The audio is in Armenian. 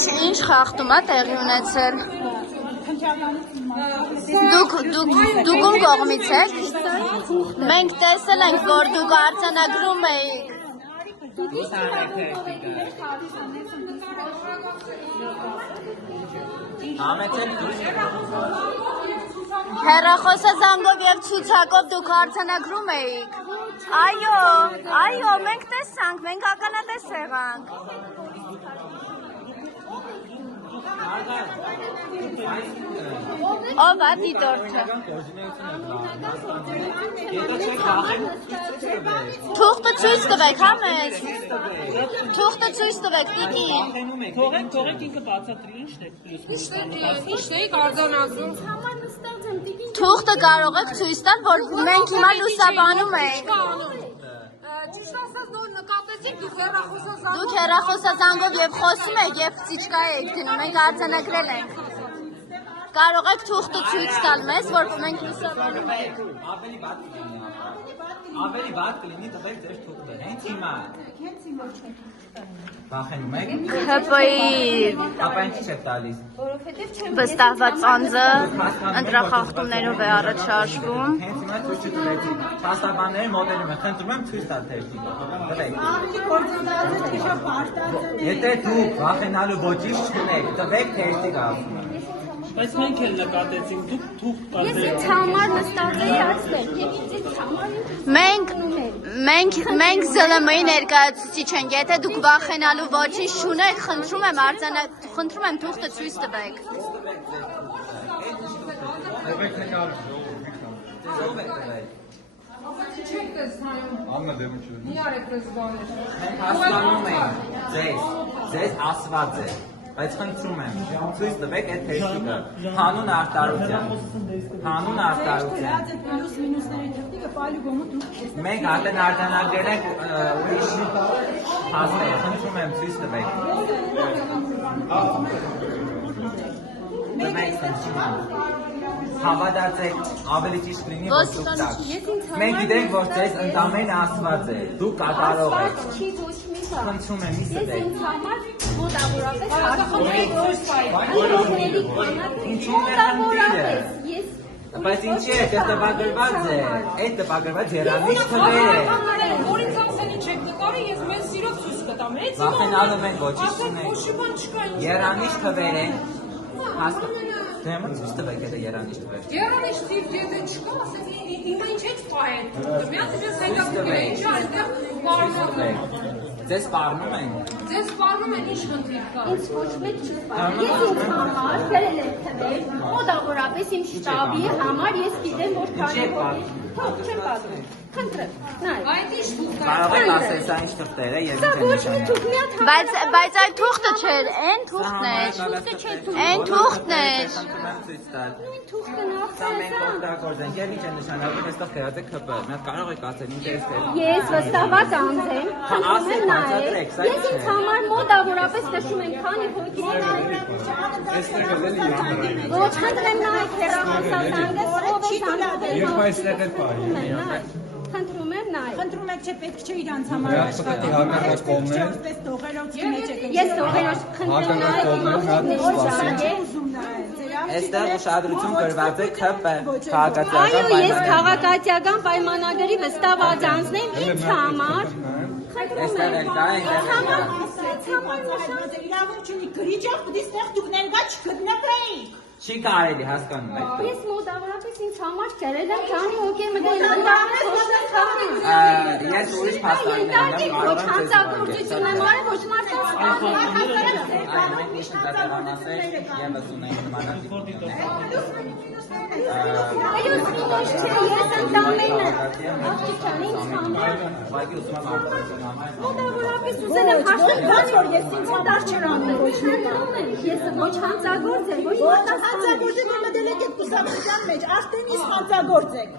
Ինչ խախտում է տեղի ունեցել։ Դուք ում կողմից եք։ Մենք տեսել ենք, որ դուք արձանագրում էիք։ Հեռախոսազանգով և ցուցակով դուք արձանագրում էիք։ Այո, մենք տեսանք, մենք ականատես եղանք։ Ով է դիտորդը։ Թուղթը ցույց տվեք, հա մեզ։ Թուղթը ցույց տվեք, տիկին։ Թողեք ինքը բացատրի, Ինչ էիք արձանագրում։ Թուղթը կարող եք ցույց տալ, որ մենք հիմա լուսաբանում ենք։ Ճիշտ ասած նոր նկատեցիք դուք հեռախոսազանգով։ Դուք հեռախոսազանգով եւ խոսում եք եւ ցիչկա եք դնում, մենք արձանագրել ենք։ Կարող եք թուղթը ցույց տալ մեզ, որ մենք լուսաբանում ենք։ Ավելի վատ կլինի տվել ձեր թուղթը, հենց հիմա։ Վախենում եք։ ՀՊ-ի Ապա ինչ չեք տալիս։ վստահված անձը ընտրախախտումներով է առաջարկվում։ Հենց հիմա ցույց չտվեցիք։ Փաստաբանների մոդելում է, խնդրում եմ ցույց տալ թերթիկը։ Եթե դուք վախենալու ոչինչ չունեք, տվեք թերթիկը ասում եմ։ Բայց մենք էլ նկատեցինք, դուք թուղթ Ես ինձ համար նստած էի ասել, եւ ինձ համար Մենք ԶԼՄ-ի ներկայացուցիչ ենք, եթե դուք վախենալու ոչինչ չունեք, խնդրում եմ թուղթը ցույց տվեք։ Աննա դեմը չէ։ Մենք հասկանում ենք ձեզ ասված է, բայց խնդրում եմ, ցույց տվեք այդ թերթիկը, հանուն արտարության։ Մենք արդեն արձանագրել ենք ուրիշ հասներ, խնդրում եմ ցույց տվեք։ Տվեք, խնդրում եմ։ Հավատացեք, ավելի ճիշտ լինի, որ դուք տաք։ Մենք գիտենք, որ ձեզ ընդամենը ասված է, դուք կատարող եք։ Խնդրում եմ, իսկ դեք։ մոտավորապես հարցումների Ինչու՞մ է խնդիրը։ Բայց ինչի է, դες տպագրված է, այդ տպագրված երանից թվեր է։ Որից ասել ինչ եք նկարի, ես մեզ սիրով ցույց կտամ։ Վախենալու ենք ոչինչ չունենք։ Երանից թվեր են։ Դեմը ցույց տվեք, եթե երանից թվեր։ Երանից թիվ եթե չկա, ասեք հիմա ինչ եք ֆայել։ Միա դες հետաքրքիր է, ինչ այդտեղ պարունակում։ Ձեզ սպառնում են։ Ձեզ սպառնում են ինչ խնդիր կա։ Ինձ ոչ մեկ չի սպառնում։ Ես ինձ համար գրել եմ թվեր, մոտավորապես իմ շտաբի համար ես գիտեմ, որ քանի հոգի թող չեմ պատմում։ Խնդրեմ, նայ։ Այդ ինչ դուք Կարող եք ասել, սա ինչ թղթեր է եւ Սա ինչ ոչ մի է։ թուղթ մի հատ Բայց այդ թուղթը չէր, այն թուղթն էր։ Այն թուղթն էր։ թուղթը Սա մենք նախ օգտագործենք եւ ինչ է նշանակում, այստեղ գրած է ՔՊ։ Նա կարող եք ասել ինչ է ստել։ Ես վստահված անձ եմ, ասեք, բացատրեք, սա ես ինձ համար մոտավորապես նշում եմ, քանի հոգի ոչ խնդրեմ նայեք հեռախոսազանգը, ով է զանգվել։ Երբ այստեղ է պահի։ Խնդրում եմ նայեք։ Խնդրում եք չէ պետք չէ իրանց համար աշխատել։ Հակառակ կողմն է։ Որպես դողերոցի մեջ եք։ Ես ողերոջ խնդրում նայեք Այստեղ ուշադրություն գրված է ՔՊ քաղաքացիական Այո, ես պայմանագրի։ քաղաքացիական պայմանագրի վստահված անձն եմ ինձ համար։ Այստեղ էլ կա իրավունք չունի գրիչով պիտի ստեղ դուք ներկա չգտնվեիք։ Չի կարելի հասկանում եք։ Ես մոտավորապես ինձ համար գրել եմ, քանի հոգի մտել Ես ուրիշ փաստարկներ ունեմ, կարող եմ ձեզ հանցագործություն եմ արել, ոչ մարդու Մենք միշտ դատավանասեր եւս ունենք նմանատիպներ։ Այո, ոչ չէ, ես ընդամենը աղջիկան ինձ համար Ուղղակի ուզում եմ արտադրություն համար։ մոտավորապես ուզել եմ հարցնել, որ ես ինձ մոտար չրանում, ոչ խնդրում եմ, ես ոչ հանցագործ եմ, ոչ Հանցագործ եք մտել եք այդ կուսակցության մեջ, արդեն իսկ հանցագործ եք։